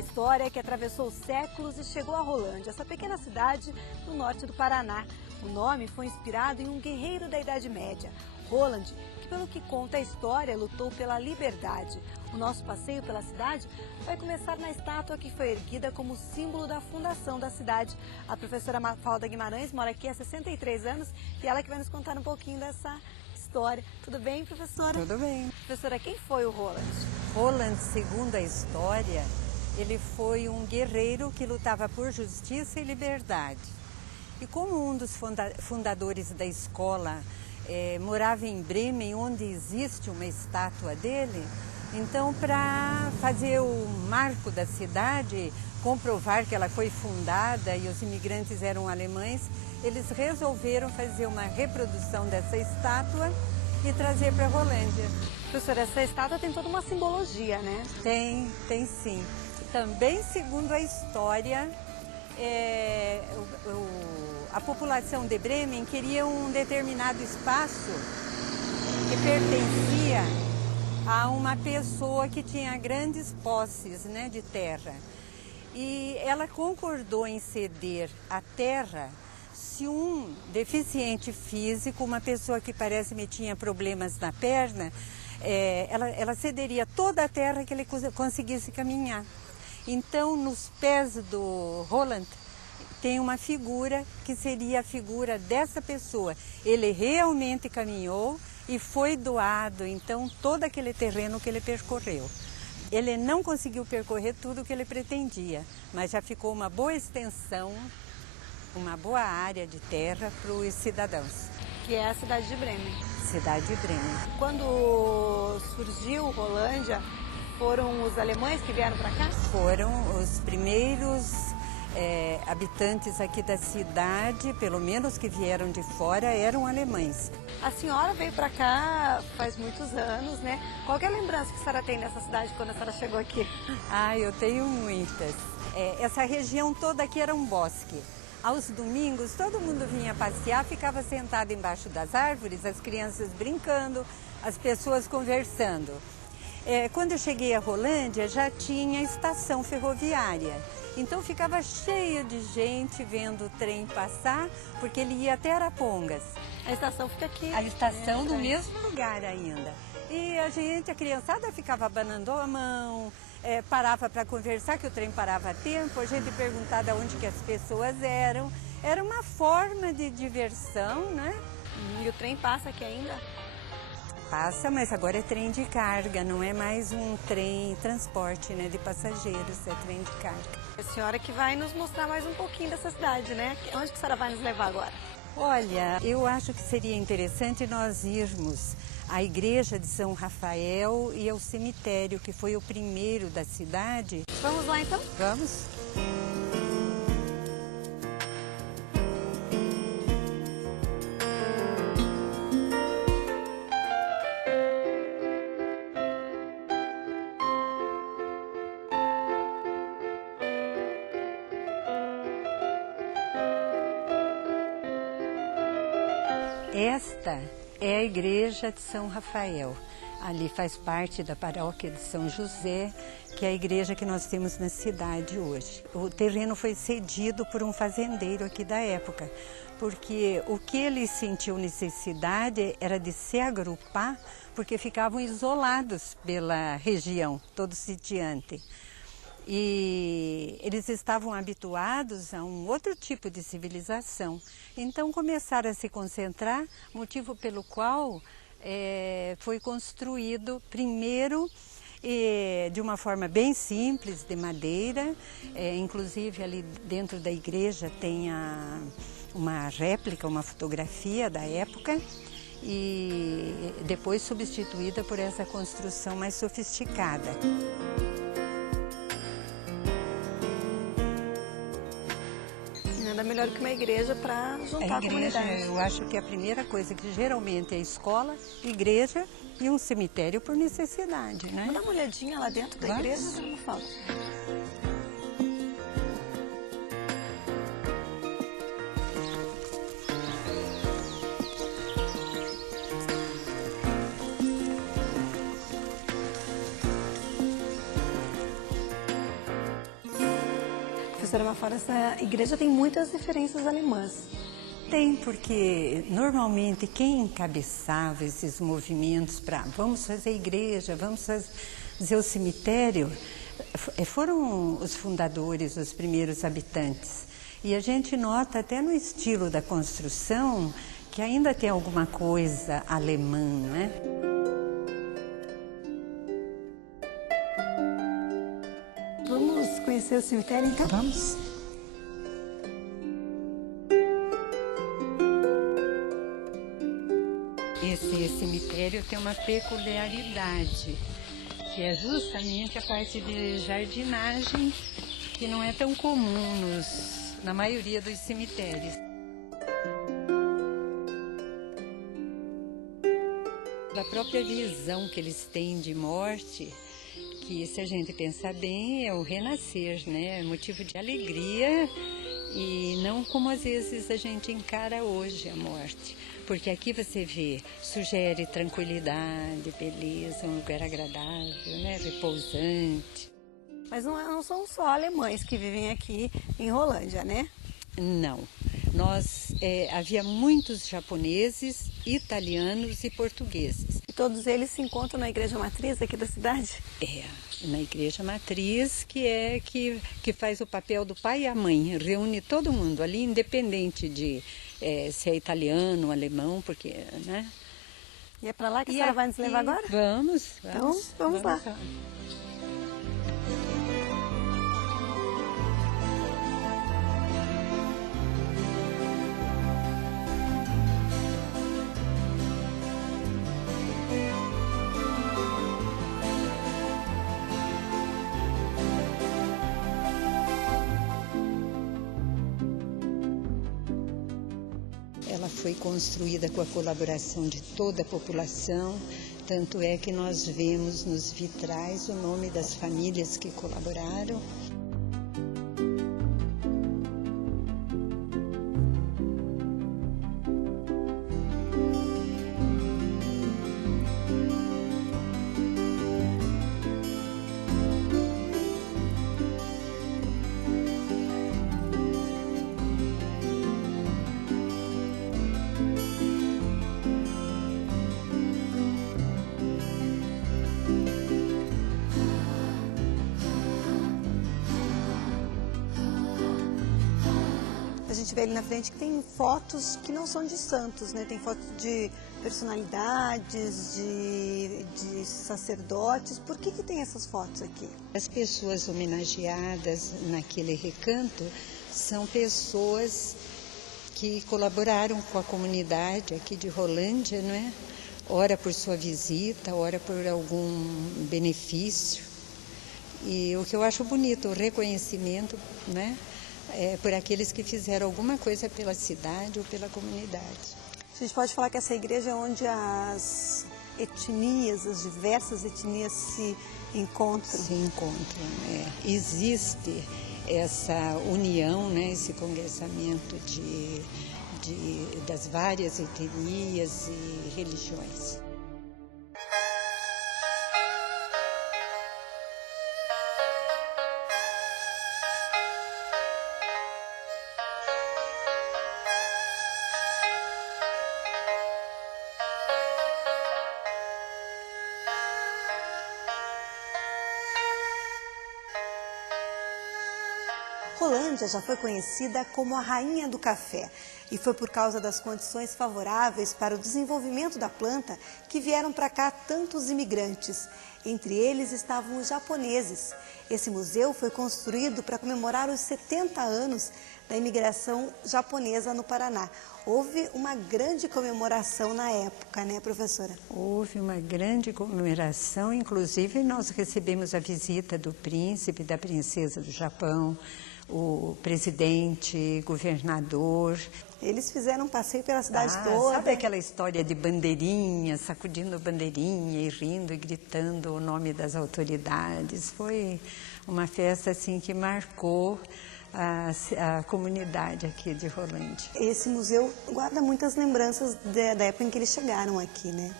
história que atravessou séculos e chegou a Rolândia, essa pequena cidade no norte do Paraná. O nome foi inspirado em um guerreiro da Idade Média, Roland, que, pelo que conta a história, lutou pela liberdade. O nosso passeio pela cidade vai começar na estátua que foi erguida como símbolo da fundação da cidade. A professora Mafalda Guimarães mora aqui há 63 anos e ela que vai nos contar um pouquinho dessa história. Tudo bem, professora? Tudo bem. Professora, quem foi o Roland? Roland, segundo a história, ele foi um guerreiro que lutava por justiça e liberdade. E como um dos fundadores da escola morava em Bremen, onde existe uma estátua dele, então, para fazer o marco da cidade, comprovar que ela foi fundada e os imigrantes eram alemães, eles resolveram fazer uma reprodução dessa estátua e trazer para Rolândia. Professora, essa estátua tem toda uma simbologia, né? Tem sim. Também, segundo a história, a população de Bremen queria um determinado espaço que pertencia a uma pessoa que tinha grandes posses, né, de terra. E ela concordou em ceder a terra se um deficiente físico, uma pessoa que parece que tinha problemas na perna, ela cederia toda a terra que ele conseguisse caminhar. Então, nos pés do Roland, tem uma figura que seria a figura dessa pessoa. Ele realmente caminhou e foi doado, então, todo aquele terreno que ele percorreu. Ele não conseguiu percorrer tudo o que ele pretendia, mas já ficou uma boa extensão, uma boa área de terra para os cidadãos. Que é a cidade de Bremen. Cidade de Bremen. Quando surgiu Rolândia, foram os alemães que vieram para cá? Foram os primeiros habitantes aqui da cidade, pelo menos que vieram de fora, eram alemães. A senhora veio para cá faz muitos anos, né? Qual é a lembrança que a senhora tem dessa cidade quando a senhora chegou aqui? Ah, eu tenho muitas. Essa região toda aqui era um bosque. Aos domingos, todo mundo vinha passear, ficava sentado embaixo das árvores, as crianças brincando, as pessoas conversando. Quando eu cheguei a Rolândia, já tinha estação ferroviária. Então ficava cheio de gente vendo o trem passar, porque ele ia até Arapongas. A estação fica aqui. A estação no mesmo lugar ainda. E a criançada ficava abanando a mão, parava para conversar, que o trem parava a tempo, a gente perguntava de onde que as pessoas eram. Era uma forma de diversão, né? E o trem passa aqui ainda? Passa, mas agora é trem de carga, não é mais um trem transporte, né, de passageiros, é trem de carga. A senhora que vai nos mostrar mais um pouquinho dessa cidade, né? Onde que a senhora vai nos levar agora? Olha, eu acho que seria interessante nós irmos à igreja de São Rafael e ao cemitério, que foi o primeiro da cidade. Vamos lá então? Vamos? Esta é a igreja de São Rafael. Ali faz parte da paróquia de São José, que é a igreja que nós temos na cidade hoje. O terreno foi cedido por um fazendeiro aqui da época, porque o que ele sentiu necessidade era de se agrupar, porque ficavam isolados pela região, todo sitiante. E eles estavam habituados a um outro tipo de civilização. Então começaram a se concentrar, motivo pelo qual foi construído primeiro de uma forma bem simples, de madeira. Inclusive ali dentro da igreja tem uma réplica, uma fotografia da época. E depois substituída por essa construção mais sofisticada. Nada melhor que uma igreja para juntar a comunidade. Eu acho que a primeira coisa que geralmente é escola, igreja e um cemitério por necessidade, né? Vamos dar uma olhadinha lá dentro da igreja, não fala. Professora Mafara, essa igreja tem muitas referências alemãs. Tem, porque normalmente quem encabeçava esses movimentos para vamos fazer igreja, vamos fazer o cemitério, foram os fundadores, os primeiros habitantes. E a gente nota até no estilo da construção que ainda tem alguma coisa alemã, né? Vamos conhecer o cemitério, então? Vamos. Esse cemitério tem uma peculiaridade, que é justamente a parte de jardinagem, que não é tão comum na maioria dos cemitérios. A própria visão que eles têm de morte, que se a gente pensar bem, é o renascer, né? É motivo de alegria e não como às vezes a gente encara hoje a morte. Porque aqui você vê, sugere tranquilidade, beleza, um lugar agradável, né? Repousante. Mas não são só alemães que vivem aqui em Rolândia, né? Não. Havia muitos japoneses, italianos e portugueses. E todos eles se encontram na igreja matriz aqui da cidade? Na igreja matriz, que faz o papel do pai e a mãe, reúne todo mundo ali, independente de se é italiano ou alemão, porque, né? E é para lá que a senhora vai nos levar agora? Vamos. Então, vamos lá. Ela foi construída com a colaboração de toda a população, tanto é que nós vemos nos vitrais o nome das famílias que colaboraram. A gente vê ali na frente que tem fotos que não são de santos, né? Tem fotos de personalidades, de sacerdotes. Por que tem essas fotos aqui? As pessoas homenageadas naquele recanto são pessoas que colaboraram com a comunidade aqui de Rolândia, não é? Ora por sua visita, ora por algum benefício. E o que eu acho bonito, o reconhecimento, né? Por aqueles que fizeram alguma coisa pela cidade ou pela comunidade. A gente pode falar que essa igreja é onde as etnias, as diversas etnias se encontram. Se encontram, Existe essa união, né? Esse congressamento das várias etnias e religiões. Rolândia já foi conhecida como a rainha do café e foi por causa das condições favoráveis para o desenvolvimento da planta que vieram para cá tantos imigrantes. Entre eles estavam os japoneses. Esse museu foi construído para comemorar os 70 anos da imigração japonesa no Paraná. Houve uma grande comemoração na época, né, professora? Houve uma grande comemoração, inclusive nós recebemos a visita do príncipe e da princesa do Japão, o presidente, governador. Eles fizeram um passeio pela cidade toda. Sabe aquela história de bandeirinha, sacudindo bandeirinha e rindo e gritando o nome das autoridades? Foi uma festa assim que marcou a comunidade aqui de Rolândia. Esse museu guarda muitas lembranças da época em que eles chegaram aqui, né?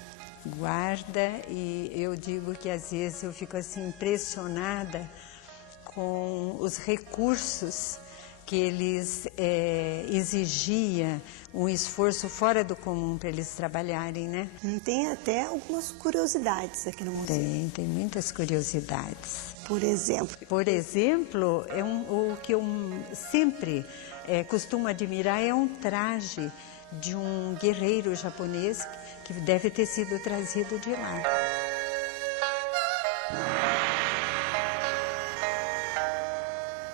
Guarda, e eu digo que às vezes eu fico assim impressionada com os recursos que eles exigia um esforço fora do comum para eles trabalharem, né? Tem até algumas curiosidades aqui no museu. Tem muitas curiosidades. Por exemplo? Por exemplo, o que eu sempre costumo admirar é um traje de um guerreiro japonês que deve ter sido trazido de lá.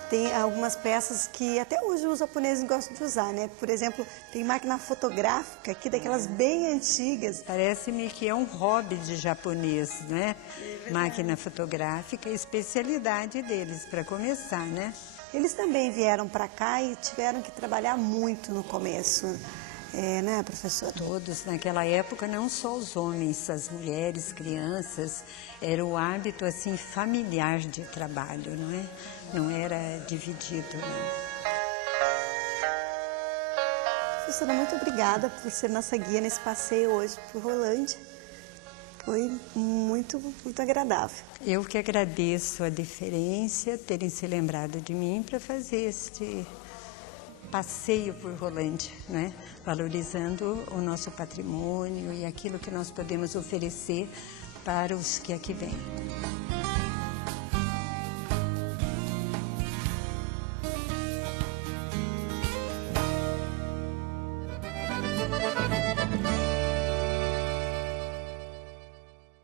Tem algumas peças que até hoje os japoneses gostam de usar, né? Por exemplo, tem máquina fotográfica aqui, daquelas bem antigas. Parece-me que é um hobby de japonês, né? Máquina fotográfica, especialidade deles, para começar, né? Eles também vieram para cá e tiveram que trabalhar muito no começo. Né, professora? Todos naquela época, não só os homens, as mulheres, crianças, era o hábito assim familiar de trabalho, não é? Não era dividido, não. Professora, muito obrigada por ser nossa guia nesse passeio hoje por Rolândia. Foi muito, muito agradável. Eu que agradeço a deferência, terem se lembrado de mim para fazer este passeio por Rolândia, né? Valorizando o nosso patrimônio e aquilo que nós podemos oferecer para os que aqui vêm.